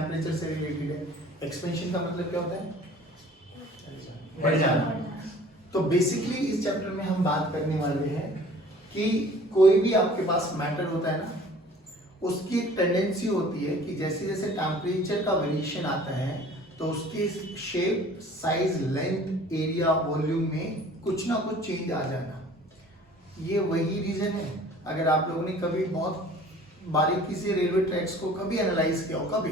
Temperature से related है। Expansion का मतलब क्या होता है? बढ़ जाना। तो बेसिकली इस चैप्टर में हम बात करने वाले हैं कि कोई भी आपके पास मैटर होता है ना, उसकी एक टेंडेंसी होती है कि जैसे जैसे टेम्परेचर का वेरिएशन आता है तो उसकी shape, size, length, area, volume में कुछ ना कुछ चेंज आ जाना। ये वही रीजन है। अगर आप लोगों ने कभी बहुत बारीकी से रेलवे ट्रैक्स को कभी एनालाइज किया हो कभी,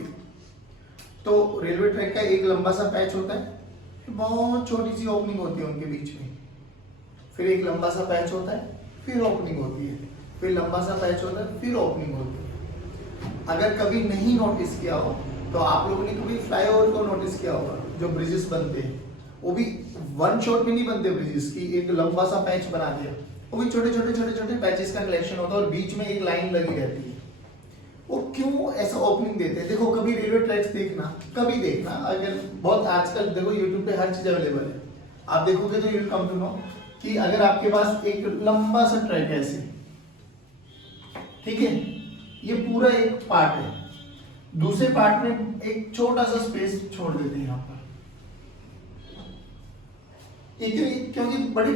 तो रेलवे ट्रैक का एक लंबा सा पैच होता है, फिर बहुत छोटी सी ओपनिंग होती है उनके बीच में, फिर एक लंबा सा पैच होता है, फिर ओपनिंग होती है, फिर लंबा सा पैच होता है, फिर ओपनिंग होती है। अगर कभी नहीं नोटिस किया हो तो आप लोगों ने कभी फ्लाईओवर को नोटिस किया होगा, जो ब्रिजेस बनते हैं वो भी वन शॉट में नहीं बनते ब्रिजेस की, एक लंबा सा पैच बना दिया, वो भी छोटे छोटे छोटे छोटे पैचेस का कलेक्शन होता है और बीच में एक लाइन लगी रहती है। वो क्यों ऐसा ओपनिंग देते हैं? देखो कभी रेलवे ट्रैक्स देखना, कभी देखना, अगर बहुत आजकल देखो यूट्यूब पे हर चीज अवेलेबल है, आप देखोगे तो यू कम टू नो कि अगर आपके पास एक लंबा सा ट्रैक है ऐसे, ठीक है, ये पूरा एक पार्ट है, दूसरे पार्ट में एक छोटा सा स्पेस छोड़ देते हैं यहाँ पर, क्योंकि बड़ी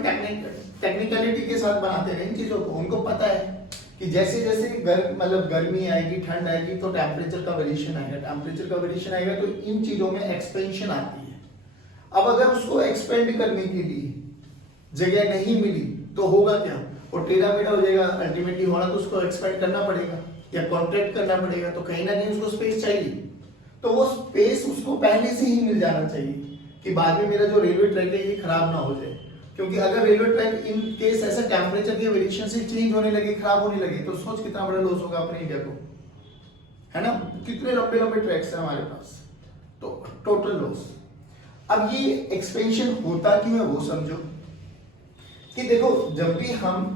टेक्निकलिटी के साथ बनाते हैं इन चीजों को। उनको पता है कि जैसे जैसे मतलब गर्मी आएगी, ठंड आएगी तो टेम्परेचर का वेरिएशन आएगा, टेम्परेचर का वेरिएशन आएगा तो इन चीजों में एक्सपेंशन आती है। अब अगर उसको एक्सपेंड करने के लिए जगह नहीं मिली तो होगा क्या? और टेढ़ा मेढ़ा हो जाएगा, अल्टीमेटली होना तो उसको एक्सपेंड करना पड़ेगा या कॉन्ट्रैक्ट करना पड़ेगा, तो कहीं ना कहीं उसको स्पेस चाहिए। तो वो स्पेस उसको पहले से ही मिल जाना चाहिए कि बाद में मेरा जो रेलवे ट्रैक है ये खराब ना हो जाए। क्योंकि अगर रेलवे ट्रैक इन केस ऐसा टेम्परेचर के वेरिएशन से चेंज होने लगे, खराब होने लगे, तो सोच कितना बड़ा लॉस होगा अपने इंडिया को, है ना? कितने लंबे लंबे ट्रैक्स हैं हमारे पास, तो टोटल लॉस। अब ये एक्सपेंशन होता क्यों है वो समझो कि देखो जब भी हम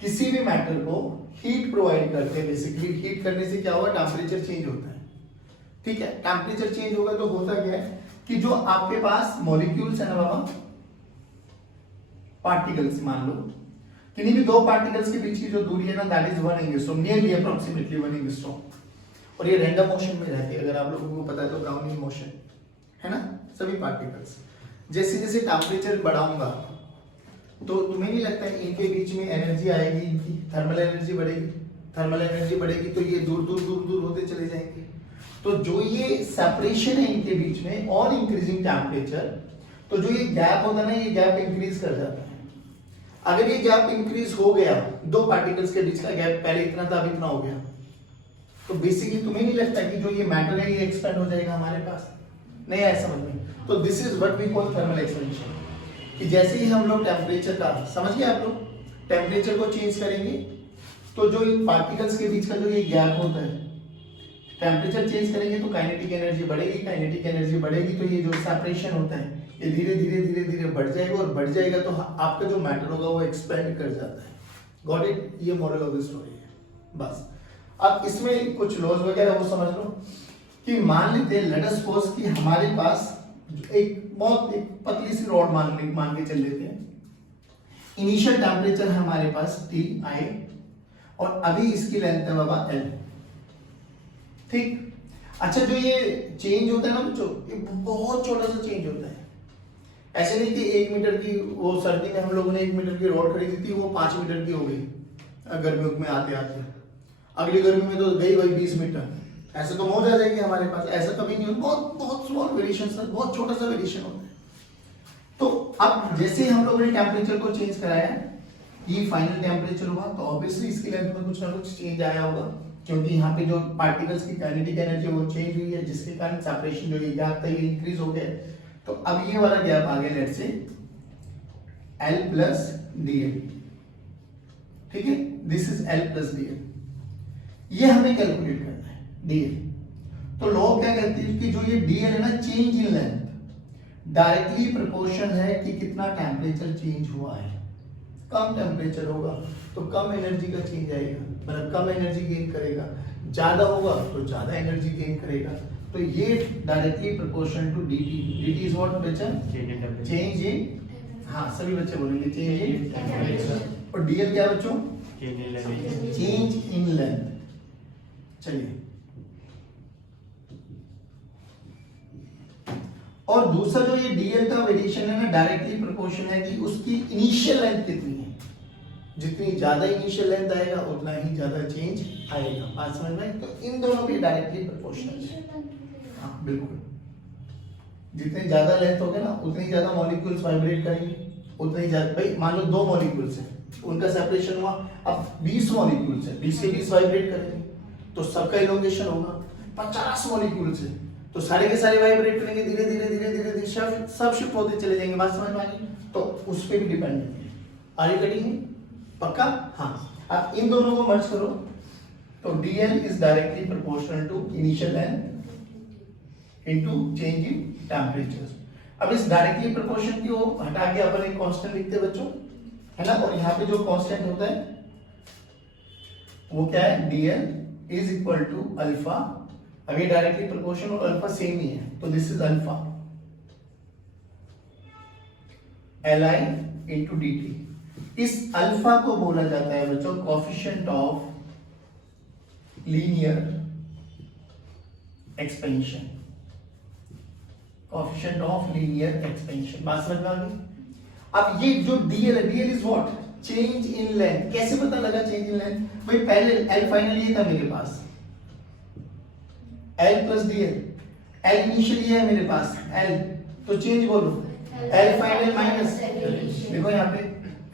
किसी भी मैटर को हीट प्रोवाइड करते हैं, बेसिकली हीट करने से क्या होगा? टेम्परेचर चेंज होता है, ठीक है? टेम्परेचर चेंज होगा तो होता क्या है कि जो आपके पास मॉलिक्यूल्स है ना बाबा, पार्टिकल्स, मान लो किन्हीं भी दो पार्टिकल्स के बीच की जो दूरी है ना, that is 1 angstrom, nearly approximately 1 angstrom, और ये रैंडम मोशन में रहती है। अगर आप लोगों को पता है तो ब्राउनिंग मोशन है ना, सभी पार्टिकल्स। जैसे जैसे टेम्परेचर बढ़ाऊंगा तो तुम्हें नहीं लगता है इनके बीच में एनर्जी आएगी, इनकी थर्मल एनर्जी बढ़ेगी, थर्मल एनर्जी बढ़ेगी तो ये दूर दूर दूर दूर होते चले जाएंगे। तो जो ये सेपरेशन है इनके बीच में और इंक्रीजिंग टेम्परेचर, तो जो ये गैप होता है ना, ये गैप इंक्रीज कर जाता है। अगर ये गैप इंक्रीज हो गया, दो पार्टिकल्स के बीच का गैप पहले इतना था अब इतना हो गया, तो बेसिकली तुम्हें नहीं लगता कि जो ये मैटर है ये एक्सपेंड हो जाएगा हमारे पास? नहीं आया समझ में? तो this is what we call thermal expansion. कि जैसे ही हम लोग टेम्परेचर का, समझ गए आप लोग, टेम्परेचर को चेंज करेंगे तो जो इन पार्टिकल्स के बीच का जो ये गैप होता है, टेम्परेचर चेंज करेंगे तो काइनेटिक एनर्जी बढ़ेगी, काइनेटिक एनर्जी बढ़ेगी तो ये जो सेपरेशन होता है ये धीरे धीरे धीरे धीरे बढ़ जाएगा, और बढ़ जाएगा तो आपका जो मैटर होगा वो एक्सपेंड कर जाता है। Got it? ये मॉरल ऑफ द स्टोरी है बस। अब इसमें कुछ लॉज वगैरह वो समझ लो कि मान लेते हैं, लेट अस सपोज कि हमारे पास एक पतली सी रॉड मान के चल लेते हैं। इनिशियल टेम्परेचर है हमारे पास Ti, और अभी इसकी लेंथ है बाबा L, ठीक? अच्छा, जो ये चेंज होता है ना बच्चों, ये बहुत छोटा सा चेंज होता है। ऐसे नहीं कि 1 मीटर की, वो सर्दी में हम लोगों ने 1 मीटर की रॉड खरीदी थी, वो 5 मीटर की हो गई गर्मियों में आते आते, अगली गर्मी में तो गई वही 20 मीटर। ऐसे तो मौज आ जाएगी हमारे पास, ऐसा कभी नहीं होता। बहुत बहुत स्मॉल वेरिएशन, बहुत छोटा सा वेरिएशन होता है। तो अब जैसे हम लोगों ने टेम्परेचर को चेंज कराया, ये फाइनल टेम्परेचर हुआ, तो ऑब्वियसली इसकी लेंथ में कुछ ना कुछ चेंज आया होगा, क्योंकि यहाँ पे जो पार्टिकल्स की काइनेटिक एनर्जी वो चेंज हुई है, जिसके कारण सेपरेशन जो ये गैप था ये इंक्रीज हो गया। तो अब ये वाला गैप आ गया, let's say L plus dl, ठीक है? This is L plus dl, ये हमें कैलकुलेट करना है dl। तो लॉ क्या कहती है कि जो ये dl है ना, change in length, directly proportion है कि कितना टेम्परेचर चेंज हुआ है। कम टेम्परेचर होगा तो कम एनर्जी का चेंज आएगा, मतलब कम एनर्जी गेन करेगा, ज्यादा होगा तो ज्यादा एनर्जी गेन करेगा। तो ये directly proportional to dt। dt is what बच्चा? चेंज इन, हाँ सभी बच्चे बोलेंगे चेंज इन टेम्परेचर। और dl क्या है बच्चों? Change in length. चलिए और दूसरा जो ये डीएल का वेरिएशन है ना, डायरेक्टली प्रोपोर्शनल है कि उसकी इनिशियल लेंथ कितनी है। जितनी ज्यादा इनिशियल लेंथ आएगा उतना ही ज्यादा चेंज आएगा। बात समझ में? तो इन दोनों भी डायरेक्टली प्रोपोर्शनल है। हाँ बिल्कुल, जितनी ज्यादा लेंथ होगा ना उतनी ज्यादा मॉलिक्यूल्स वाइब्रेट करेंगे, उतनी ज्यादा। भाई मान लो 2 मॉलिक्यूल्स हैं, उनका सेपरेशन हुआ, अब 20 मॉलिक्यूल्स है, 20 के 20 वाइब्रेट करेंगे तो सबका इलोंगेशन होगा। 50 मॉलिक्यूल्स है तो सारे के सारे वाइब्रेट करेंगे, धीरे धीरे धीरे धीरे धीरे सब शिफ्ट होते चले जाएंगे। बात समझ में आ गई? तो उस पर भी डिपेंड है। Are you cutting? पक्का? हाँ। अब इन दोनों को मर्ज करो तो DL is directly proportional to initial length into change in temperature. अब इस डायरेक्टली प्रोपोर्शन की वो हटा के अपन एक कांस्टेंट लिखते बच्चों, है ना। और यहाँ पे जो कांस्टेंट होता है वो क्या है? DL is equal to alpha. अब ये डायरेक्टली प्रोपोर्शन और अल्फा सेम ही है, तो this is alpha L I into D T. इस अल्फा को बोला जाता है बच्चों coefficient of linear expansion. Coefficient of linear expansion. बात समझ में आ गई? अब ये जो डीएल है, DL is what? Change in length. कैसे पता लगा चेंज इन लेंथ? भाई पहले एल फाइनल ये था मेरे पास, L plus DL. L initial ये है मेरे पास, एल, तो चेंज बोलो एल फाइनल माइनस, देखो यहाँ पे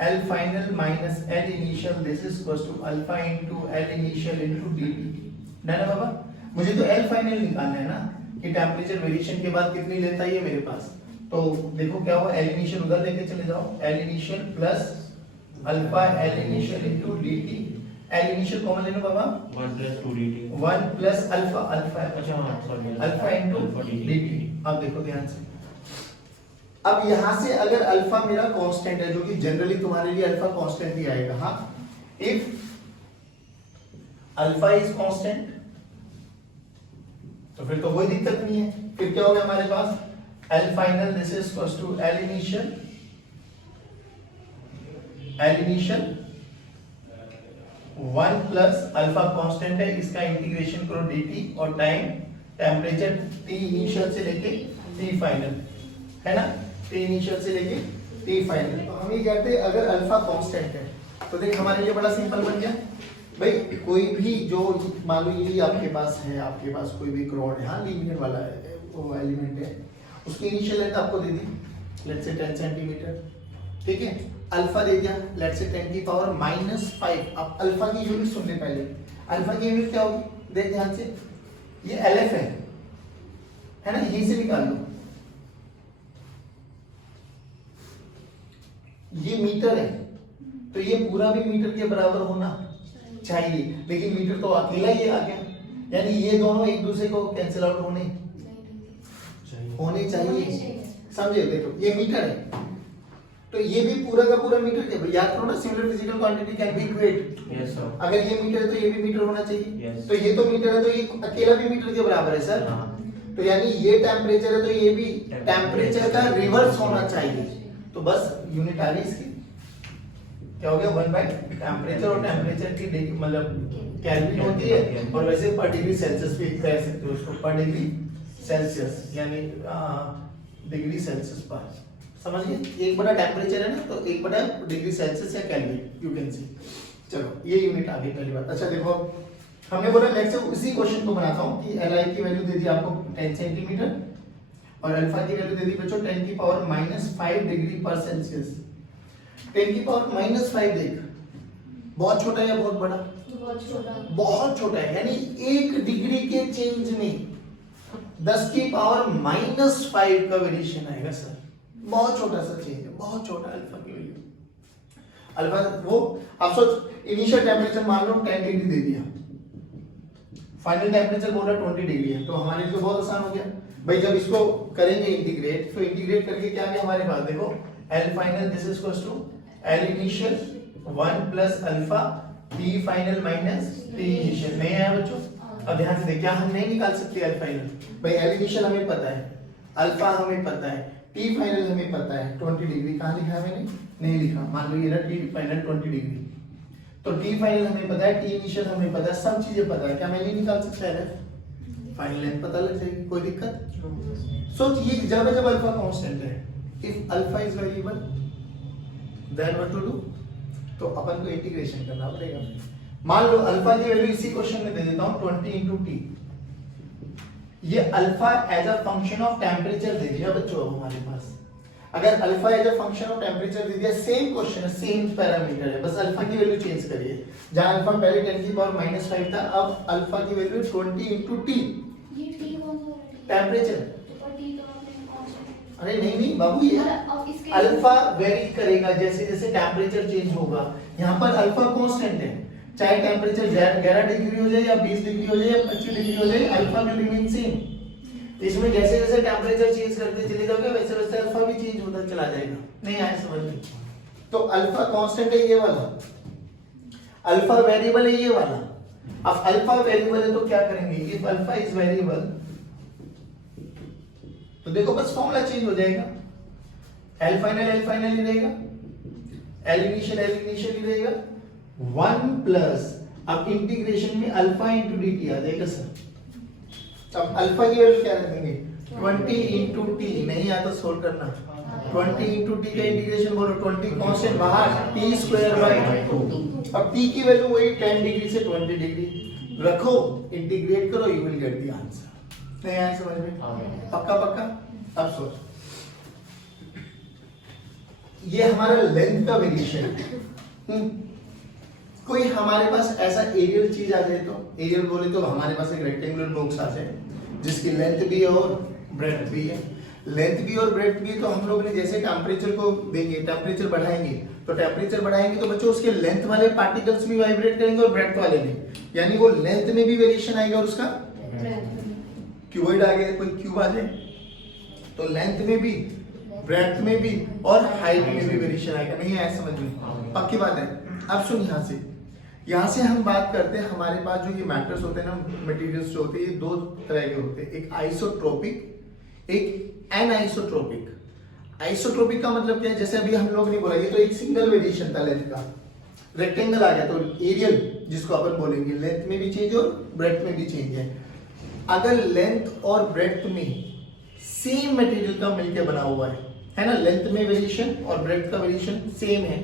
L final minus L initial, this is equal to alpha into L initial into DT. Done है बाबा? मुझे तो एल फाइनल निकालना है ना कि टेंपरेचर वेरिएशन के बाद कितनी लेंथ आई है मेरे पास। तो देखो क्या हुआ, एल इनिशियल उधर लेके चले जाओ, L initial plus alpha L initial into DT. L initial common ले लो बाबा, 1 + 2dt 1 प्लस अल्फा, अल्फा अच्छा हाँ सॉरी अल्फा इनटू डीटी। अब देखो ध्यान से, अब यहां से अगर अल्फा मेरा कांस्टेंट है, जो कि जनरली तुम्हारे लिए अल्फा कांस्टेंट ही आएगा। हाँ, इफ अल्फा इज कांस्टेंट तो फिर तो कोई दिक्कत नहीं है। फिर क्या होगा हमारे पास? L final this is equal to L initial, L initial 1 plus alpha constant है, इसका इंटीग्रेशन करो dt और टाइम टेम्परेचर t इनिशियल से लेके t फाइनल, है ना। t इनिशियल से लेके t फाइनल। तो हम ये कहते हैं अगर अल्फा कांस्टेंट है तो देख हमारे लिए बड़ा सिंपल बन गया। भाई कोई भी जो मान लो ये आपके पास है, आपके पास कोई भी रॉड है, हाँ लीनियर वाला है, वो एलिमेंट है, उसकी इनिशियल लेंथ आपको दे दी लेट्स से 10 सेंटीमीटर, ठीक है। अल्फा दे दिया लेट्स से 10 की पावर -5। अब अल्फा की यूनिट सुन ले पहले, अल्फा की यूनिट क्या होगी? देख ध्यान से, ये एलएफ है ना, यहीं से निकाल लो। ये मीटर है तो ये पूरा भी मीटर के बराबर होना चाहिए, लेकिन मीटर तो अकेला ही आ गया, यानी ये दोनों एक दूसरे को कैंसिल आउट होने चाहिए। समझे? देखो ये मीटर है तो ये भी पूरा का पूरा मीटर के, याद करो ना, similar physical quantity can be equate. Yes sir. अगर ये मीटर है तो ये भी मीटर होना चाहिए। Yes. तो ये तो मीटर है तो ये अकेला भी मीटर के बराबर है सर। तो यानी ये टेम्परेचर है तो ये भी टेम्परेचर का रिवर्स होना चाहिए। तो बस यूनिट आ गई इसकी, क्या हो गया? 1/टेम्परेचर। और टेम्परेचर की मतलब केल्विन होती है, और वैसे पर डिग्री सेल्सियस भी कह सकते हो उसको, पर डिग्री सेल्सियस यानी डिग्री सेल्सियस पर। समझ गए? एक बड़ा टेम्परेचर है ना तो एक बड़ा डिग्री सेल्सियस या केल्विन, यू कैन सी। चलो ये यूनिट आ गई पहली बात। अच्छा देखो, हमने बोला नेक्स्ट उसी क्वेश्चन को बनाता हूं कि एल आई की वैल्यू दे दी आपको 10 सेंटीमीटर और अल्फा की वैल्यू दे दी बच्चों 10 की पावर -5 डिग्री पर सेल्सियस। 10 की पावर -5 देख, बहुत छोटा है या बहुत बड़ा? बहुत छोटा है, यानी 1 डिग्री के चेंज में 10 की पावर -5 का वेरिएशन आएगा सर। बहुत छोटा सा चेंज है, बहुत छोटा अल्फा की वैल्यू। अल्फा वो आप सोच, इनिशियल टेम्परेचर मान लो 10 डिग्री दे दिया, फाइनल टेम्परेचर बोला 20 डिग्री है, तो हमारे लिए बहुत आसान हो गया भाई। जब इसको करेंगे इंटीग्रेट, तो इंटीग्रेट करके क्या है हमारे पास? देखो L final this is equal to L initial 1 plus alpha T final minus T initial. नहीं आया बच्चों? अब ध्यान से देख, क्या हम नहीं निकाल सकते एल फाइनल? भाई एल इनिशियल हमें पता है, अल्फा हमें पता है, टी फाइनल हमें पता है 20 डिग्री। कहाँ लिखा है मैंने? नहीं लिखा। मान लो ये रहा टी फाइनल 20 डिग्री, तो टी फाइनल हमें पता है, टी इनिशियल हमें पता है, सब चीजें पता है। क्या मैं नहीं निकाल सकता एल? फाइनल लेंथ पता लग जाएगी, कोई दिक्कत? सोचिए जब अल्फा कांस्टेंट है, if alpha is variable then what to do, तो अपन को इंटीग्रेशन करना पड़ेगा। मान लो अल्फा की वैल्यू इसी क्वेश्चन में दे देता हूं 20 into t, ये alpha as a function of temperature दे दिया बच्चों हमारे पास। अगर alpha as a function of temperature दे दिया, सेम क्वेश्चन है, सेम पैरामीटर है, बस अल्फा की वैल्यू चेंज करिए। जहां अल्फा पहले 10⁻⁵ था, अब अल्फा की वैल्यू 20 into t, ये टी कौन सा है? टेम्परेचर। तो पर टी तो आपने कौन सा? अरे नहीं नहीं बाबू, ये और इसके अल्फा वेरी करेगा जैसे जैसे टेम्परेचर चेंज होगा। यहाँ पर अल्फा कांस्टेंट है, चाहे टेम्परेचर 11 डिग्री हो जाए या 20 डिग्री हो जाए या 25 डिग्री हो जाए, अल्फा विल रिमेन सेम। इसमें जैसे जैसे टेम्परेचर चेंज करते चले जाओगे वैसे वैसे अल्फा भी चेंज होता चला जाएगा। नहीं आए समझ में? तो अल्फा कांस्टेंट है ये वाला, अल्फा वेरिएबल है ये वाला। अब अल्फा वेरिएबल है तो क्या करेंगे, इफ अल्फा इज वेरिएबल तो देखो बस फॉर्मूला चेंज हो जाएगा, एल फाइनल ही रहेगा, एल इनिशियल ही रहेगा, 1 प्लस, अब इंटीग्रेशन में अल्फा इंटू डी टी आ जाएगा सर। अब अल्फा की वैल्यू क्या रखेंगे, 20 इंटू टी, नहीं आता सोल्व करना, 20 इंटू टी का इंटीग्रेशन बोलो, 20 कांस्टेंट बाहर, टी स्क्वायर बाय 2। अब टी की वैल्यू वही 10 डिग्री से 20 डिग्री रखो, इंटीग्रेट करो, you will get the answer. नहीं आया समझ में? पक्का पक्का? अब सोच, ये हमारा लेंथ का वेरिएशन। कोई हमारे पास ऐसा एरियल चीज आ जाए, तो एरियल बोले तो हमारे पास एक रेक्टेंगुलर बॉक्स आ जाए जिसकी लेंथ भी है और ब्रेड्थ भी है। लेंथ भी और ब्रेड्थ भी, तो हम लोग ने जैसे टेम्परेचर को देंगे, टेम्परेचर बढ़ाएंगे, तो टेम्परेचर बढ़ाएंगे तो बच्चों उसके लेंथ वाले पार्टिकल्स भी वाइब्रेट करेंगे और ब्रेड्थ वाले भी, यानी वो लेंथ में भी वेरिएशन आएगा और उसका क्यूबॉइड आ गया, कोई क्यूब आ जाए तो लेंथ में भी, ब्रेड्थ में भी और हाइट में भी वेरिएशन आएगा। नहीं आया समझ में? पक्की बात है। अब सुन, यहाँ से हम बात करते हैं, हमारे पास जो ये मैटर्स होते हैं ना, मटेरियल्स जो होते हैं, ये 2 तरह के होते हैं, एक आइसोट्रोपिक, एक एनाइसोट्रोपिक। आइसोट्रोपिक का मतलब क्या है, जैसे अभी हम लोग ने बोला, ये तो एक सिंगल वेरिएशन था लेंथ का, रेक्टेंगल आ गया तो एरियल जिसको अपन बोलेंगे, लेंथ में भी चेंज और ब्रेड्थ में भी चेंज है। अगर लेंथ और ब्रेड्थ में सेम मटेरियल का मिलकर बना हुआ है ना, लेंथ में वेरिएशन और ब्रेड्थ का वेरिएशन सेम है,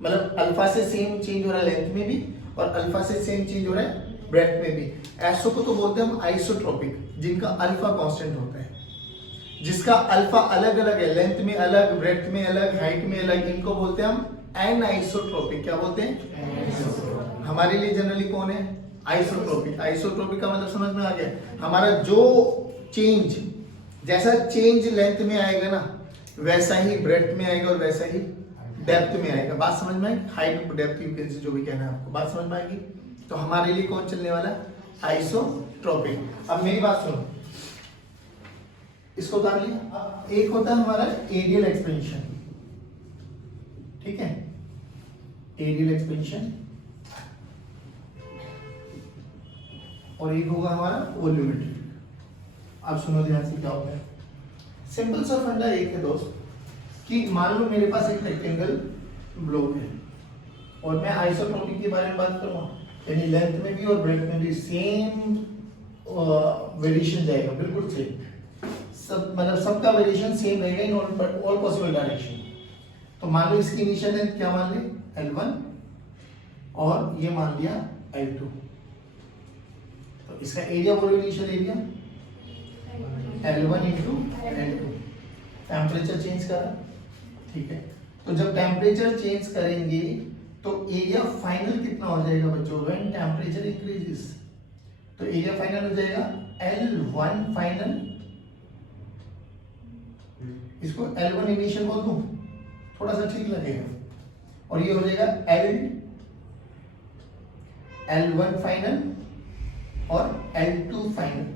मतलब अल्फा से सेम चेंज हो रहा है लेंथ में भी और अल्फा से सेम चेंज हो रहा है ब्रेड्थ में भी, ऐसो को तो बोलते हैं हम आइसोट्रोपिक, जिनका अल्फा कांस्टेंट होता है, जिसका अल्फा अलग अलग है, लेंथ में अलग, ब्रेड्थ में अलग, हाइट में अलग, इनको बोलते हैं हम एनाइसोट्रोपिक। क्या बोलते हैं? हमारे लिए जनरली कौन है? आइसोट्रोपिक। आइसोट्रोपिक का मतलब समझ में आ गया, हमारा जो चेंज, जैसा चेंज लेंथ में आएगा ना वैसा ही ब्रेड्थ में आएगा और वैसा ही डेप्थ में आएगा। बात समझ में आएगी? Height depth you can say जो भी कहना है आपको, बात समझ में आएगी? तो हमारे लिए कौन चलने वाला? आइसोट्रोपिक। अब मेरी बात सुनो, इसको उतार लिया। अब एक होता है हमारा एरियल एक्सपेंशन, ठीक है, एरियल एक्सपेंशन, और एक होगा हमारा वॉल्यूमेट्रिक। अब सुनो ध्यान से क्या होता है, सिंपल सा फंडा एक है दोस्त, कि मान लो मेरे पास एक रेक्टेंगल ब्लॉक है और मैं आइसोट्रोपिक के बारे में बात करूंगा, यानी लेंथ में भी और ब्रेड्थ में भी सेम वेरिएशन जाएगा, बिल्कुल सेम, सब मतलब सबका वेरिएशन सेम रहेगा इन ऑल पॉसिबल डायरेक्शन। तो मान लो इसकी इनिशियल लेंथ क्या मान ले, L1, और ये मान लिया L2, तो इसका एरिया बोलो, initial area L1 into L2, temperature change करा, ठीक है। तो जब टेम्परेचर चेंज करेंगे तो एरिया फाइनल कितना हो जाएगा बच्चों, व्हेन टेम्परेचर इंक्रीजेस, तो एरिया फाइनल हो जाएगा L1 फाइनल, इसको L1 इनिशियल बोल दूं, थोड़ा सा ठीक लगेगा, और ये हो जाएगा L1 फाइनल और L2 फाइनल।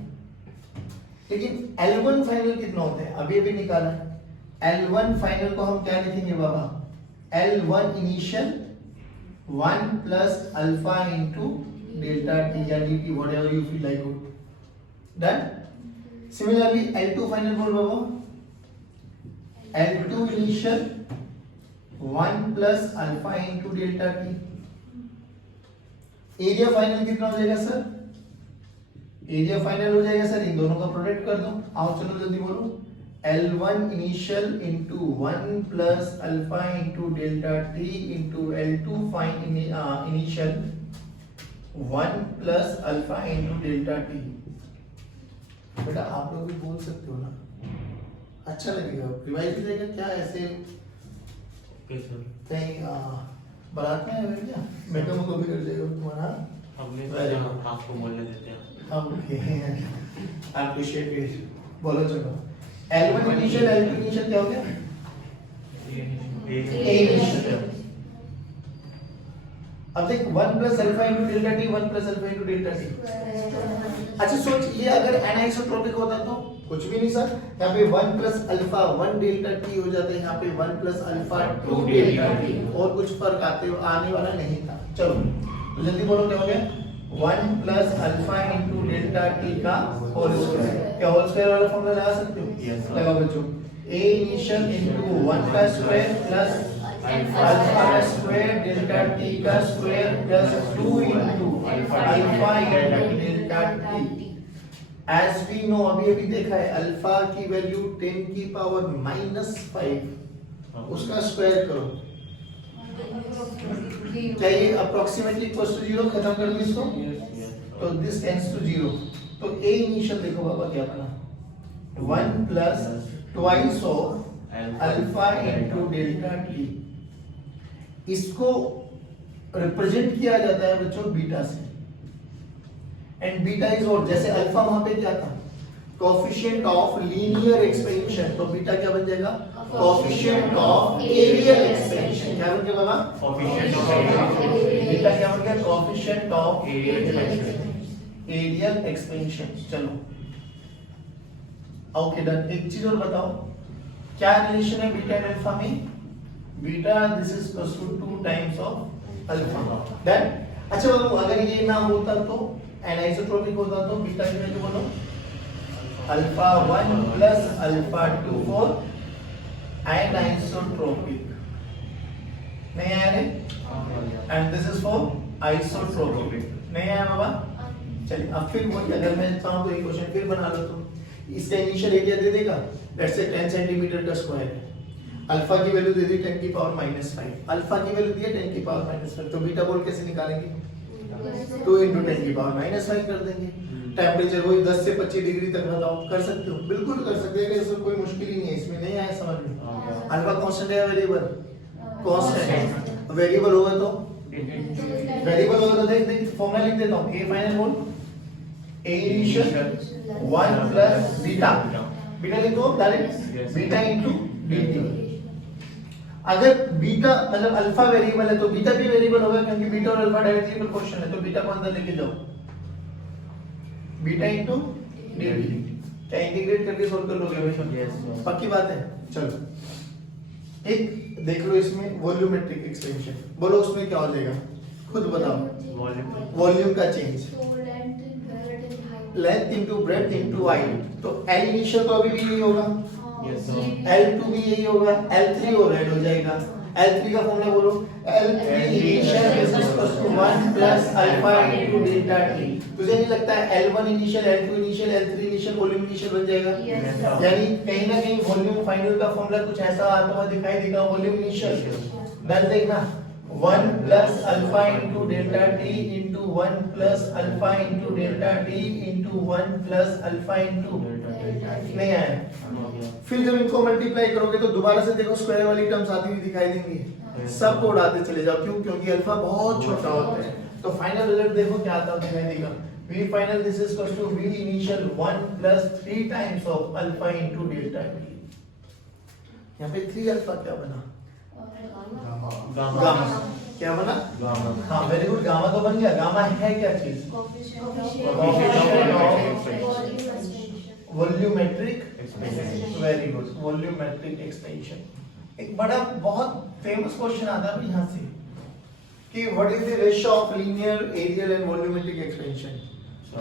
लेकिन L1 फाइनल कितना होता है, अभी अभी निकाला है, L1 फाइनल को हम क्या लिखेंगे बाबा, L1 initial 1 plus alpha into delta T या D T, whatever you feel like good, done. Similarly L2 final बोल बाबा, L2 initial 1 plus alpha into delta T. Area final कितना हो जाएगा सर, एरिया फाइनल हो जाएगा सर, इन दोनों का प्रोडक्ट कर दो। आओ चलो जल्दी बोलो, L1 initial into 1 plus alpha into delta T into L2 initial 1 plus alpha into delta T. बेटा आप लोग भी बोल सकते हो ना, अच्छा लगेगा, रिवाइज भी रहेगा क्या ऐसे ओके सर। कहीं बारात में है क्या, मैडम को भी कर देगा तुम्हारा। हमने Very तो good. आपको बोलने देते हैं। Okay appreciate it. बोलो चलो, L1 इनिशियल L2 इनिशियल क्या हो गया? A initial. अब देख 1 plus alpha into delta T, 1 plus alpha into delta T. अच्छा सोच, ये अगर एनाइसोट्रोपिक होता तो कुछ भी नहीं सर, यहाँ पे 1 प्लस अल्फा 1 डेल्टा टी हो जाता है, यहाँ पे 1 प्लस अल्फा 2 डेल्टा टी, और कुछ फर्क आने वाला नहीं था। चलो तो जल्दी बोलो क्या हो गया, 1 plus alpha into delta T का होल स्क्वायर। क्या होल स्क्वायर वाला फॉर्मूला लगा सकते हो? Yes, sir. लगाओ बच्चों, a इनिशियल इंटू 1 का स्क्वायर प्लस अल्फा का स्क्वायर डेल्टा टी का square plus 2 into alpha into delta T. As we know, अभी देखा है, अल्फा की वैल्यू 10 की पावर -5, उसका स्क्वायर करो, क्या ये अप्रोक्सीमेटली इक्वल टू 0? खत्म कर दो इसको, तो दिस टेंड्स टू 0। तो a इनिशियल देखो बाबा क्या बना, 1 plus twice of alpha into delta T. इसको रिप्रेजेंट किया जाता है बच्चों बीटा से, एंड बीटा इज व्हाट, जैसे अल्फा वहां पे क्या था, कोएफिशिएंट ऑफ लीनियर एक्सपेंशन, तो बीटा क्या बन जाएगा, कोएफिशिएंट ऑफ एरियल एक्सपेंशन। क्या बन गया बाबा, कोएफिशिएंट ऑफ बीटा क्या बन गया, coefficient of areal areal expansion. चलो ओके डन। एक चीज और बताओ, क्या रिलेशन है बीटा एंड अल्फा में? Beta this is equal to 2 times of alpha. Done. अच्छा बाबू, अगर ये ना होता तो एनाइसोट्रोपिक होता तो बीटा की वैल्यू बोलो, alpha 1 plus alpha 2 for anisotropic. नहीं आया रे? And this is for isotropic. नहीं आया बाबा? चलिए अब फिर वही, अगर मैं चाहूं तो एक क्वेश्चन फिर बना लो तुम। इसका इनिशियल एरिया दे देगा, लेट्स से 10 सेंटीमीटर का स्क्वायर है, अल्फा की वैल्यू दे दी 10 की पावर -5, अल्फा की वैल्यू दी है 10 की पावर -5, तो बीटा बोल कैसे निकालेंगे, 2 into 10 की पावर -5 कर देंगे। टेम्परेचर वही 10 से 25 डिग्री तक बताओ, कर सकते हो? बिल्कुल कर सकते हैं, इसमें कोई मुश्किल ही नहीं है, इसमें नहीं आया समझ में। अल्फा कांस्टेंट है, वेरिएबल कांस्टेंट, वेरिएबल होगा तो देख फॉर्मूला लिख देता हूं, a फाइनल बोल, a initial 1 plus beta, beta लिखो डायरेक्ट, बीटा इनटू dt। अगर बीटा मतलब अल्फा वेरिएबल है तो बीटा भी वेरिएबल होगा, क्योंकि बीटा और अल्फा डायरेक्टली प्रोपोर्शनल है, तो बीटा को अंदर लेके जाओ, बीटा इनटू dt। क्या इंटीग्रेट करके सॉल्व कर लोगे हमेशा? पक्की बात है। चलो एक देख लो, इसमें वॉल्यूमेट्रिक एक्सपेंशन, बोलो उसमें क्या हो जाएगा, खुद बताओ। वॉल्यूम का change, length into breadth into height, तो L इनिशियल तो अभी भी यही होगा, L2 भी यही होगा, L3 ओवरहेड हो जाएगा। L3 का फॉर्मूला बोलो, L3 initial is equal to 1 plus alpha into delta T. तुझे नहीं लगता है L1 initial, L2 initial, L3 initial, volume initial बन जाएगा? यानी कहीं ना कहीं वॉल्यूम फाइनल का फॉर्मूला कुछ ऐसा आता हुआ दिखाई देगा, वॉल्यूम इनिशियल। डन देखना, 1 plus alpha into delta T into 1 plus alpha into delta T into 1 plus alpha into, नहीं आया। फिर जब इनको मल्टीप्लाई करोगे तो दोबारा से देखो स्क्वायर वाली टर्म्स आती हुई दिखाई देंगी, सबको उड़ाते चले जाओ। क्यों? क्योंकि अल्फा बहुत छोटा होता है। तो फाइनल रिजल्ट देखो क्या आता है, दिखाई देगा, v final this is equal to v initial 1 plus 3 times of alpha into delta T. यहां पे 3 अल्फा क्या बना, गामा। क्या बना? गामा। हाँ वेरी गुड, गामा तो बन गया। गामा है क्या चीज? Volumetric expansion. Very good, volumetric expansion. एक बड़ा बहुत फेमस क्वेश्चन आता है यहाँ से कि what is the ratio of linear areal and volumetric expansion.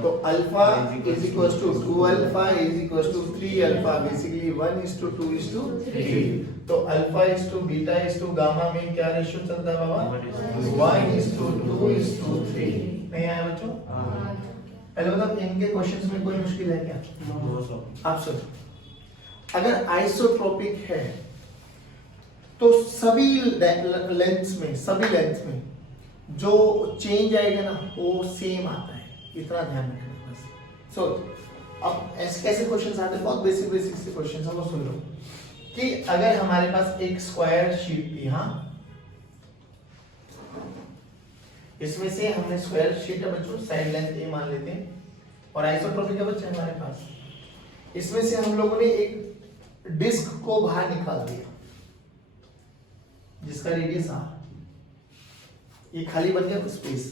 तो alpha is equals to 2 alpha is equals to 3 alpha, basically 1:2:3। तो alpha is to beta is to gamma में क्या रेशियो चलता है बाबा? 1:2:3। नहीं आया बच्चों? पहले बताओ इनके क्वेश्चंस में कोई मुश्किल है क्या? 200 आप सुनो, अगर आइसोट्रोपिक है तो सभी लेंथ्स में जो चेंज आएगा ना वो सेम आता है, इतना ध्यान रखना बस। सो अब ऐसे कैसे क्वेश्चंस आते हैं, बहुत बेसिक से क्वेश्चंस हम सुन लो कि अगर हमारे पास एक स्क्वायर शीट थी, हाँ इसमें से हमने स्क्वायर शीट है बच्चों, साइड लेंथ ए मान लेते हैं, और आइसोट्रोपिक है बच्चे हमारे पास, इसमें से हम लोगों ने एक डिस्क को बाहर निकाल दिया जिसका रेडियस आर, ये खाली बन गया स्पेस,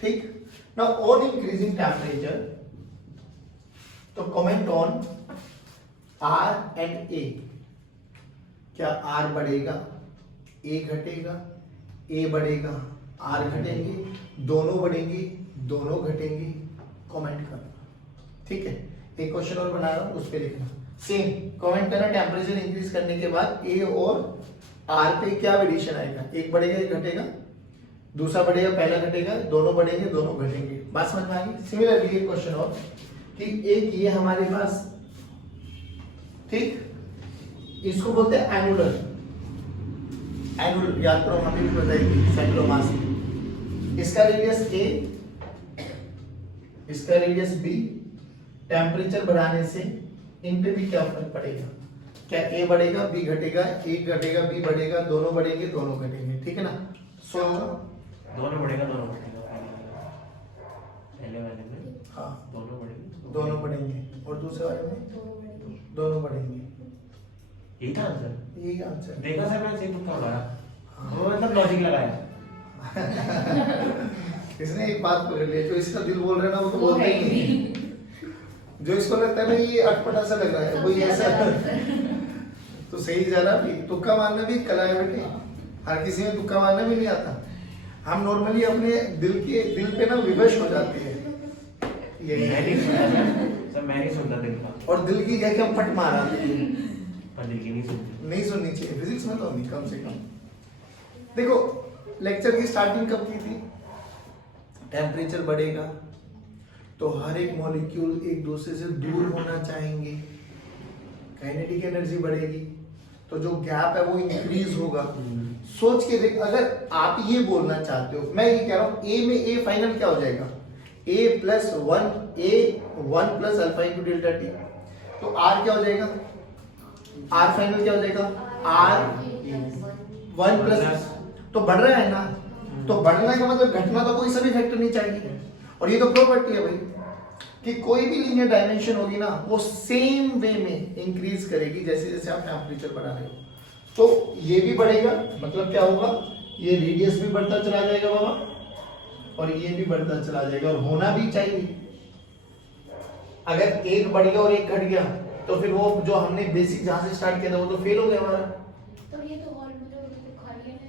ठीक। नाउ ऑन इंक्रीजिंग टेम्परेचर, तो कमेंट ऑन आर एंड ए, क्या आर बढ़ेगा, ए घटेगा, ए बढ़ेगा, आर घटेंगे, दोनों बढ़ेंगे, दोनों घटेंगे, कमेंट करना, ठीक है। एक क्वेश्चन और बना रहा हूं, उस पे लिखना, सेम कमेंट करना, टेम्परेचर इंक्रीज करने के बाद ए और आर पे क्या वेरिएशन आएगा, एक बढ़ेगा एक घटेगा, दूसरा बढ़ेगा पहला घटेगा, दोनों बढ़ेंगे दोनों घटेंगे, बात समझ में आ गई। सिमिलरली एक क्वेश्चन और कि एक ये हमारे पास, ठीक, इसको बोलते हैं एनुलर, याद करो हमें भी बताएगी साइक्लोमास, इसका रेडियस ए, इसका रेडियस बी, टेम्परेचर बढ़ाने से इन पे भी क्या फर्क पड़ेगा, क्या ए बढ़ेगा बी घटेगा, ए घटेगा बी बढ़ेगा, दोनों बढ़ेंगे दोनों घटेंगे, ठीक है ना। सो दोनों बढ़ेगा पहले वाले में, हाँ दोनों बढ़ेंगे, और दूसरे वाले में दोनों बढ़ेंगे, यही था आंसर, यही आंसर देखा सर मैंने सही तुक्का लगाया, वो मतलब लॉजिक लगाया। इसने एक बात पकड़ लिया, जो इसका दिल बोल रहा है ना वो तो बोलता ही नहीं है, जो इसको लगता है ना ये अटपटा सा लग रहा है कोई ऐसा तो सही जा रहा भी, तुक्का मारना भी कला है बेटे, हर किसी में तुक्का मारना भी नहीं आता, हम नॉर्मली अपने दिल पे ना विवश हो जाते हैं, मैं नहीं सुनता सर, मैं नहीं सुनता दिल का, और दिल की जगह हम फट मार आते हैं, पर दिल की नहीं सुनती, नहीं सुननी चाहिए, फिजिक्स में तो नहीं, कम से कम। देखो लेक्चर की स्टार्टिंग कब की थी, टेम्परेचर बढ़ेगा तो हर एक मॉलिक्यूल एक दूसरे से दूर होना चाहेंगे, काइनेटिक एनर्जी बढ़ेगी, तो जो गैप है वो इंक्रीज होगा। सोच के देख, अगर आप ये बोलना चाहते हो, मैं ये कह रहा हूं ए में ए फाइनल क्या हो जाएगा, A plus one, A one plus alpha into delta T, तो आर क्या हो जाएगा, आर फाइनल क्या हो जाएगा, आर वन प्लस, तो बढ़ रहा है ना, तो बढ़ने का मतलब घटना तो कोई सभी फैक्टर नहीं चाहिए, और ये तो प्रॉपर्टी है भाई कि कोई भी लीनियर डायमेंशन होगी ना वो सेम वे में इंक्रीज करेगी जैसे जैसे आप टेम्परेचर बढ़ा रहे हो, तो ये भी बढ़ेगा, मतलब क्या होगा, ये रेडियस भी बढ़ता चला जाएगा बाबा, और ये भी बढ़ता चला जाएगा, और होना भी चाहिए। अगर एक बढ़ गया और एक घट गया तो फिर वो जो हमने बेसिक जहां से स्टार्ट किया था वो तो फेल हो गया हमारा। तो ये तो हॉल में तो खाली है ना,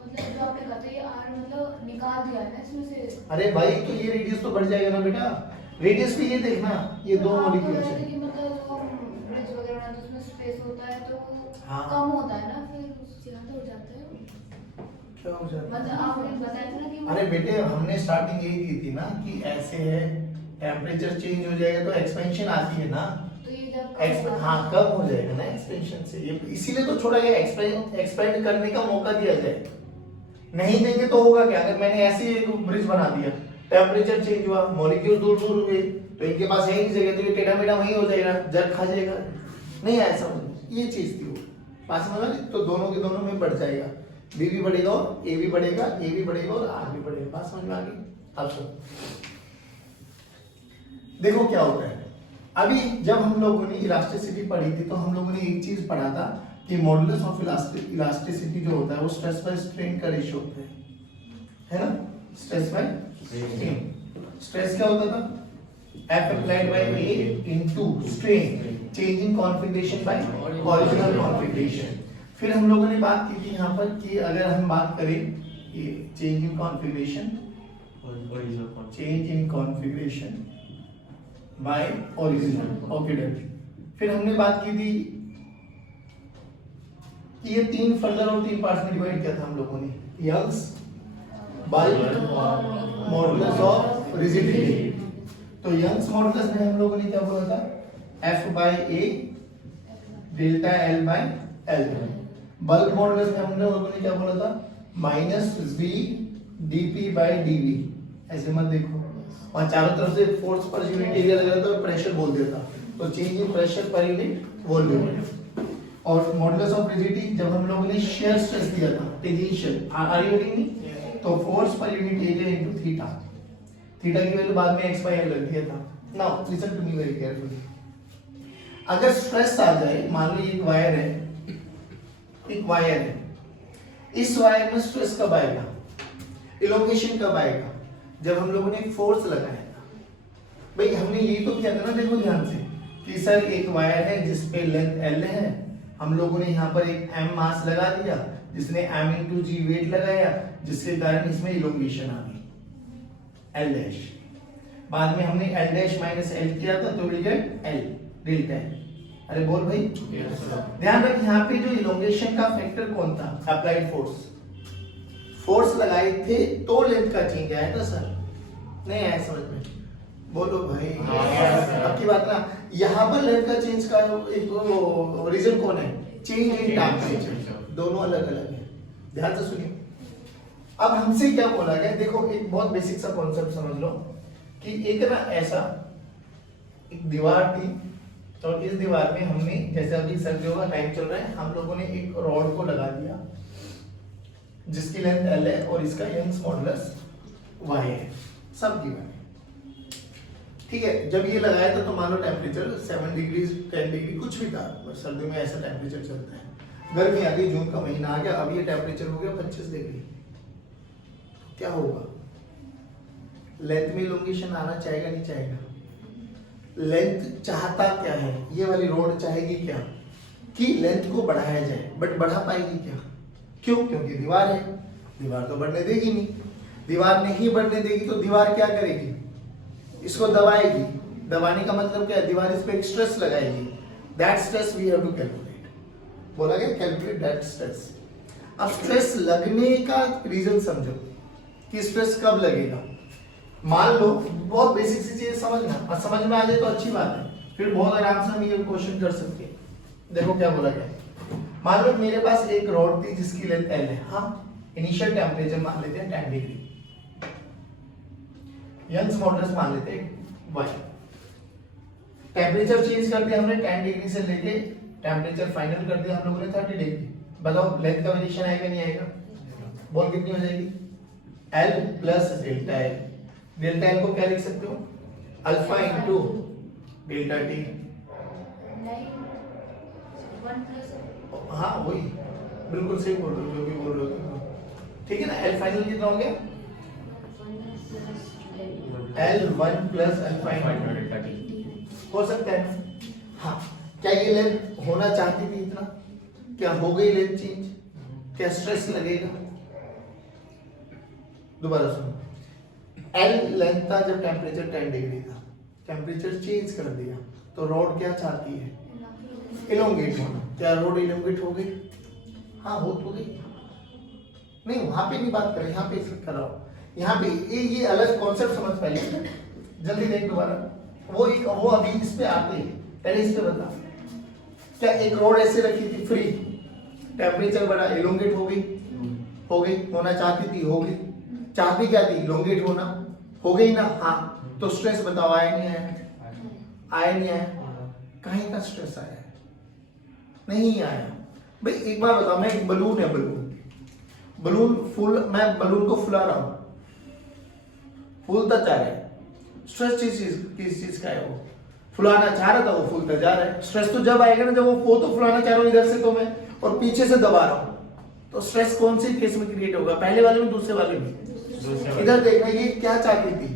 मतलब जो आपने कहा था ये आर मतलब निकाल दिया है ना इसमें से। अरे भाई तो ये रेडियस तो बढ़ जाएगा ना बेटा, रेडियस भी ये देखना, ये दो मॉलिक्यूल्स है हैं, कि मतलब जो ब्रिज वगैरह बनाते हैं उसमें स्पेस होता है तो हाँ। कम होता है ना, फिर उससे ज्यादा हो जाता है, क्या हो जाएगा, मतलब आपने बताया था ना कि अरे बेटे हमने स्टार्टिंग यही की थी ना कि ऐसे है, टेम्परेचर चेंज हो जाएगा तो एक्सपेंशन आती है ना, तो ये जब हाँ कम हो जाएगा ना एक्सपेंशन से, ये इसीलिए तो छोड़ा गया, एक्सपेंड करने का मौका दिया जाए, नहीं देंगे तो होगा क्या, अगर मैंने ऐसे ही एक ब्रिज बना दिया, टेम्परेचर चेंज हुआ, मॉलिक्यूल दूर दूर हुए, तो इनके पास है ही नहीं जगह, तो ये टेढ़ा मेढ़ा वहीं हो जाएगा, जग खा जाएगा, नहीं ऐसा ये चीज थी वो, पास में वाली, तो दोनों के दोनों में बढ़ जाएगा, बी भी बढ़ेगा और ए भी बढ़ेगा, ए भी बढ़ेगा और आर भी बढ़ेगा, बात समझ में आ गई। अब सुनो देखो क्या होता है, अभी जब हम लोगों ने इलास्टिसिटी पढ़ी थी तो हम लोगों ने एक चीज पढ़ा था कि मॉडुलस ऑफ इलास्टिसिटी जो होता है वो स्ट्रेस बाय स्ट्रेन का रेशियो होता है ना, स्ट्रेस बाय स्ट्रेन, स्ट्रेस क्या होता था, F applied by A into strain, changing configuration by original configuration। फिर हम लोगों ने बात की थी यहाँ पर कि अगर हम बात करें ये change in configuration, change in configuration by original, okay done. फिर हमने बात की थी कि ये तीन फर्दर और तीन पार्ट्स में डिवाइड किया था हम लोगों ने, Young's bulk modulus of rigidity. तो यंग्स मॉडुलस में हम लोगों ने क्या बोला था, F/A delta L by L। Bulk modulus में हम लोगों ने क्या बोला था, -V dP बाय dV। ऐसे मत देखो, और चारों तरफ से फोर्स पर यूनिट एरिया लग रहा था तो प्रेशर बोल देता, तो change in pressure per unit volume. और मॉडुलस ऑफ रिजिडिटी जब हम लोगों ने शेयर स्ट्रेस दिया था, tangential, are you getting me? तो force per unit area into theta, theta की वैल्यू बाद में x/L रख दिया था। Now listen to me very carefully. अगर स्ट्रेस आ जाए, मान लो ये एक वायर है, एक वायर है, इस वायर में स्ट्रेस कब आएगा, इलोंगेशन कब आएगा, जब हम लोगों ने फोर्स लगाया था। भाई हमने यही तो किया था ना, देखो ध्यान से कि सर एक वायर है जिसपे लेंथ L है, हम लोगों ने यहाँ पर एक m मास लगा दिया, जिसने m into g वेट लगाया, जिसके कारण इसमें इलोंगेशन आ गई L डैश। बाद में हमने L डैश माइनस L किया था तो will get L delta L। अरे बोल भाई, ध्यान रख यहाँ पे जो इलोंगेशन का फैक्टर कौन था, अप्लाइड फोर्स। फोर्स लगाए थे तो लेंथ का चेंज आया था सर, नहीं आया समझ में? बोलो भाई, आपकी बात ना, यहाँ पर लेंथ का चेंज का एक रीजन कौन है, चेंज इन टेंपरेचर, दोनों अलग अलग है। ध्यान से सुनिए। अब हमसे क्या बोला गया, देखो एक बहुत बेसिक सा कॉन्सेप्ट समझ लो कि एक ना ऐसा एक दीवार थी, और इस दीवार में हमने, जैसे अभी सर्दियों का टाइम चल रहा है, हम लोगों ने एक रॉड को लगा दिया जिसकी लेंथ L है और इसका यंग्स मॉडुलस Y है, सब गिवन है, ठीक है। जब ये लगाया था तो मान लो टेम्परेचर 7 डिग्री 10 डिग्री कुछ भी था, सर्दियों में ऐसा टेम्परेचर चलता है। गर्मी आ गई, जून का महीना आ गया, अब ये टेम्परेचर हो गया 25 डिग्री, क्या होगा, लेंथ में इलोंगेशन आना चाहेगा नहीं चाहेगा? लेंथ चाहता क्या है, ये वाली रोड चाहेगी क्या कि लेंथ को बढ़ाया जाए, बट बढ़ा पाएगी क्या, क्यों? क्योंकि दीवार है, दीवार तो बढ़ने देगी नहीं, दीवार नहीं बढ़ने देगी तो दीवार क्या करेगी, इसको दबाएगी। दबाने का मतलब क्या है, दीवार इस पे एक स्ट्रेस लगाएगी, that stress we have to calculate. बोला गया कैलकुलेट दैट स्ट्रेस। अब स्ट्रेस लगने का रीजन समझो कि स्ट्रेस कब लगेगा। मान लो बहुत बेसिक सी चीज समझना, और समझ में आ जाए तो अच्छी बात है, फिर बहुत आराम से हम ये क्वेश्चन कर सकते हैं। देखो क्या बोला गया, मान लो मेरे पास एक रॉड थी जिसकी लेंथ L है, हाँ, इनिशियल टेम्परेचर मान लेते हैं 10 डिग्री, यंग्स मॉडुलस मान लेते हैं Y। टेम्परेचर चेंज कर दिया हमने 10 डिग्री से लेके टेम्परेचर फाइनल कर दिया हम लोगों ने 30 डिग्री। बताओ लेंथ का वेरिएशन आएगा नहीं आएगा? बॉल कितनी हो जाएगी, L plus delta L। Delta L को क्या लिख सकते हो, अल्फा इंटू डेल्टा T। हाँ वही, बिल्कुल सही बोल रहे हो, जो भी बोल रहे हो, ठीक है ना। L फाइनल कितना हो गया, L1 plus alpha into delta T हो सकता है ना? हाँ, क्या ये लेंथ होना चाहती थी इतना, क्या हो गई लेंथ चेंज, क्या स्ट्रेस लगेगा? दोबारा सुनो, L लेंथ था जब टेम्परेचर 10 डिग्री था, टेम्परेचर चेंज कर दिया तो रॉड क्या चाहती है, इलोंगेट होना। क्या रोड इलोंगेट हो गई? हाँ हो तो गई, नहीं वहां पे नहीं बात करें, यहाँ पे कर रहा हूँ, यहाँ पे ये अलग कॉन्सेप्ट समझ पहले, जल्दी देख दोबारा, वो अभी इस पे आते हैं, पहले इस पे बता। क्या एक रोड ऐसे रखी थी फ्री, टेम्परेचर बढ़ा, इलोंगेट हो गई, होना चाहती थी, हो गई, चाहती क्या थी, इलोंगेट होना, हो गई ना? हाँ, तो स्ट्रेस बताओ आया नहीं आया, आया नहीं आया, कहीं का स्ट्रेस आया नहीं आया। भाई एक बार बताओ, मैं एक बलून है, बलून फूल, मैं बलून को फुला रहा हूं, फूलता जा रहा है, स्ट्रेस किस चीज का है, वो फुलाना चाह रहा था, वो फूलता जा रहा है। स्ट्रेस तो जब आएगा ना जब वो तो फुलाना चाह रहा हूं इधर से तो मैं, और पीछे से दबा रहा हूं, तो स्ट्रेस कौन से केस में क्रिएट होगा, पहले वाले में दूसरे वाले में? इधर देखना, ये क्या चाहती थी,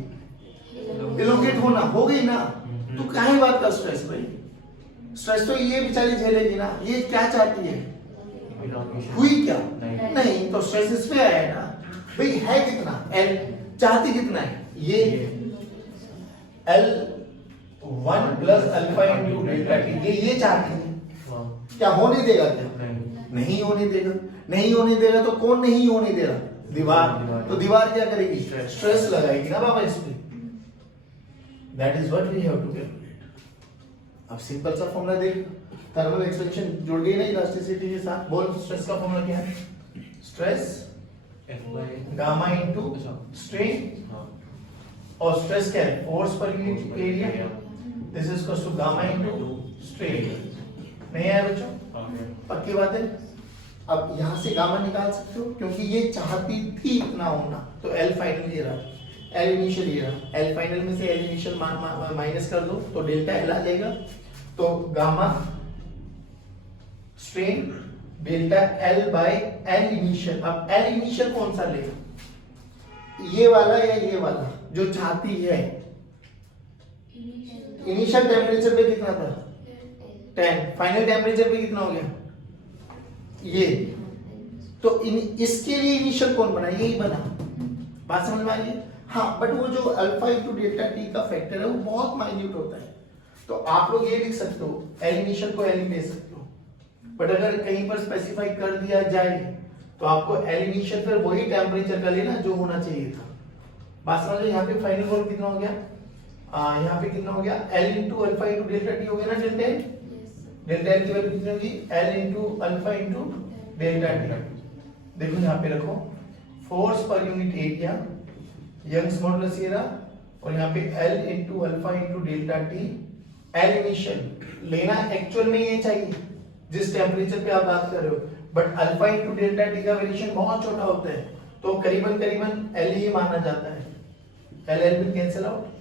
इलोंगेट होना, हो गई ना, तो काहे बात का स्ट्रेस भाई, स्ट्रेस तो ये बेचारी झेलेगी ना, ये क्या चाहती है, हुई क्या नहीं, तो स्ट्रेस इस पे आया ना भाई, है कितना L, चाहती कितना है, ये L1 plus alpha into delta T, ये चाहती है, क्या होने देगा, क्या नहीं होने देगा, नहीं होने देगा तो कौन नहीं होने दे रहा, दीवार। तो दीवार क्या करेगी? स्ट्रेस लगाएगी ना बाबा इस पे। That is what we have to calculate. अब सिंपल सा फॉर्मूला देख, थर्मल एक्सपेंशन जुड़ गई ना इलास्टिसिटी के साथ। बोल स्ट्रेस का फॉर्मूला क्या है? स्ट्रेस गामा इनटू स्ट्रेन, और स्ट्रेस क्या है? Force per unit area. This is equal to gamma into strain. नहीं आया बच्चों? पक्की बात है। अब यहां से गामा निकाल सकते हो क्योंकि ये चाहती थी इतना होना, तो एल फाइनल ये रहा, एल इनिशियल ये रहा। एल फाइनल में से एल इनिशियल माइनस कर दो तो डेल्टा एल आ जाएगा। तो gamma strain delta L by L initial. अब एल इनिशियल कौन सा लेगा? ये वाला या ये वाला जो चाहती है? इनिशियल टेम्परेचर पे कितना था? 10। फाइनल टेम्परेचर पे कितना हो गया? ये। तो इसके लिए इनिशियल कौन बना? यही बना। बात समझ में आ गई? हाँ, बट वो जो अल्फा इंटू डेल्टा टी का फैक्टर है वो बहुत माइन्यूट होता है। तो आप लोग ये लिख सकते हो, एल इनिशियल को एल ले सकते हो, बट अगर कहीं पर स्पेसिफाई कर दिया जाए तो आपको एल इनिशियल फिर वही टेम्परेचर का लेना जो होना चाहिए था। बात समझ में? यहाँ पे फाइनल वॉल्यूम कितना हो गया? यहाँ पे कितना हो गया? L into alpha into delta T हो गया ना डेल्टा एल। डेल्टा एल की वैल्यू कितनी होगी? L into alpha into delta T. देखो यहाँ पे रखो, force per unit area Young's modulus ये रहा, और यहाँ पे L into alpha into delta T. L initial लेना एक्चुअल में ये चाहिए जिस टेम्परेचर पे आप बात कर रहे हो, but alpha into delta T का वेरिएशन बहुत छोटा होता है, तो करीबन करीबन एल ही माना जाता है। एल एल भी कैंसिल आउट।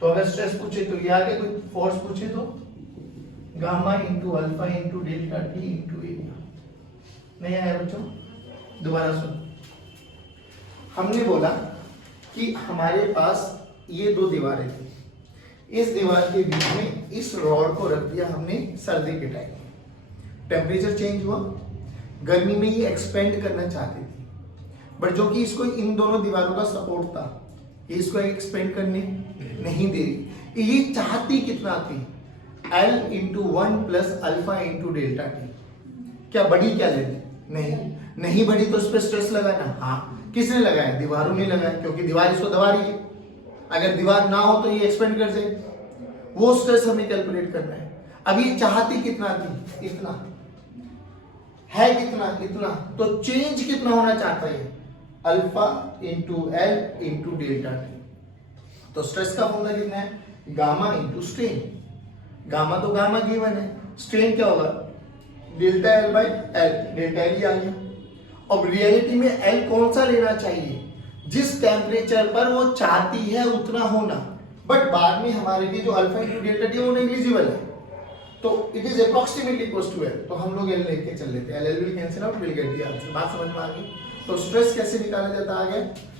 तो अगर स्ट्रेस पूछे तो ये आगे, कोई फोर्स पूछे तो gamma into alpha into delta T into area. नहीं आया बच्चों? दोबारा सुन, हमने बोला कि हमारे पास ये दो दीवारें थी, इस दीवार के बीच में इस रॉड को रख दिया हमने सर्दी के टाइम। टेम्परेचर चेंज हुआ, गर्मी में ये एक्सपेंड करना चाहती थी, बट जो कि इसको इन दोनों दीवारों का सपोर्ट था, ये इसको एक्सपेंड करने नहीं दे रही। ये चाहती कितना थी? L into 1 plus alpha into delta T. क्या बड़ी? क्या लेनी? नहीं बड़ी तो उस पर स्ट्रेस लगाना। हाँ, किसने लगाया? दीवारों ने लगाया, क्योंकि दीवार इसको दबा रही है। अगर दीवार ना हो तो ये एक्सपेंड कर जाए, वो स्ट्रेस हमें कैलकुलेट करना है। अब ये चाहती कितना थी? इतना है, कितना, तो चेंज कितना होना चाहता है? Alpha into L into delta T. तो स्ट्रेस का फॉर्मूला कितना है? Gamma into strain. गामा तो गामा गिवन है, स्ट्रेन क्या होगा? Delta L by L. Delta L ही आ गया। अब रियलिटी में एल कौन सा लेना चाहिए? जिस टेम्परेचर पर वो चाहती है उतना होना, बट बाद में हमारे लिए जो अल्फा इंटू डेल्टा टी वो नेग्लिजिबल है, तो it is approximately equal to L. तो हम लोग एल लेके चल लेते हैं, L will cancel out, will get the answer. बात समझ में आ गई? तो स्ट्रेस कैसे निकाला जाता है आगे?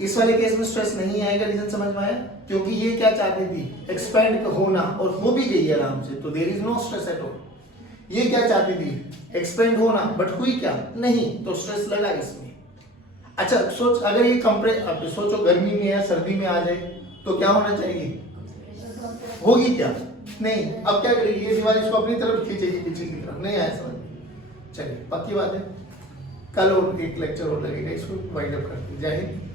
इस वाले केस में स्ट्रेस नहीं आएगा, रीजन समझ में आया? क्योंकि ये क्या चाहती थी? एक्सपेंड होना, और हो भी गई है आराम से, तो there is no stress at all. ये क्या चाहती थी? एक्सपेंड होना, बट हुई क्या? नहीं, तो स्ट्रेस लगा इसमें। अच्छा सोच, अगर ये अब सोचो गर्मी में या सर्दी में आ जाए तो क्या होना चाहिए? होगी क्या? नहीं। अब क्या करेगी? ये दीवार इसको अपनी तरफ खींचेगी पीछे की तरफ। नहीं आया समझ? चलिए, पक्की बात है। कल और एक लेक्चर और लगेगा, इसको वाइंड अप करते हैं। जय हिंद।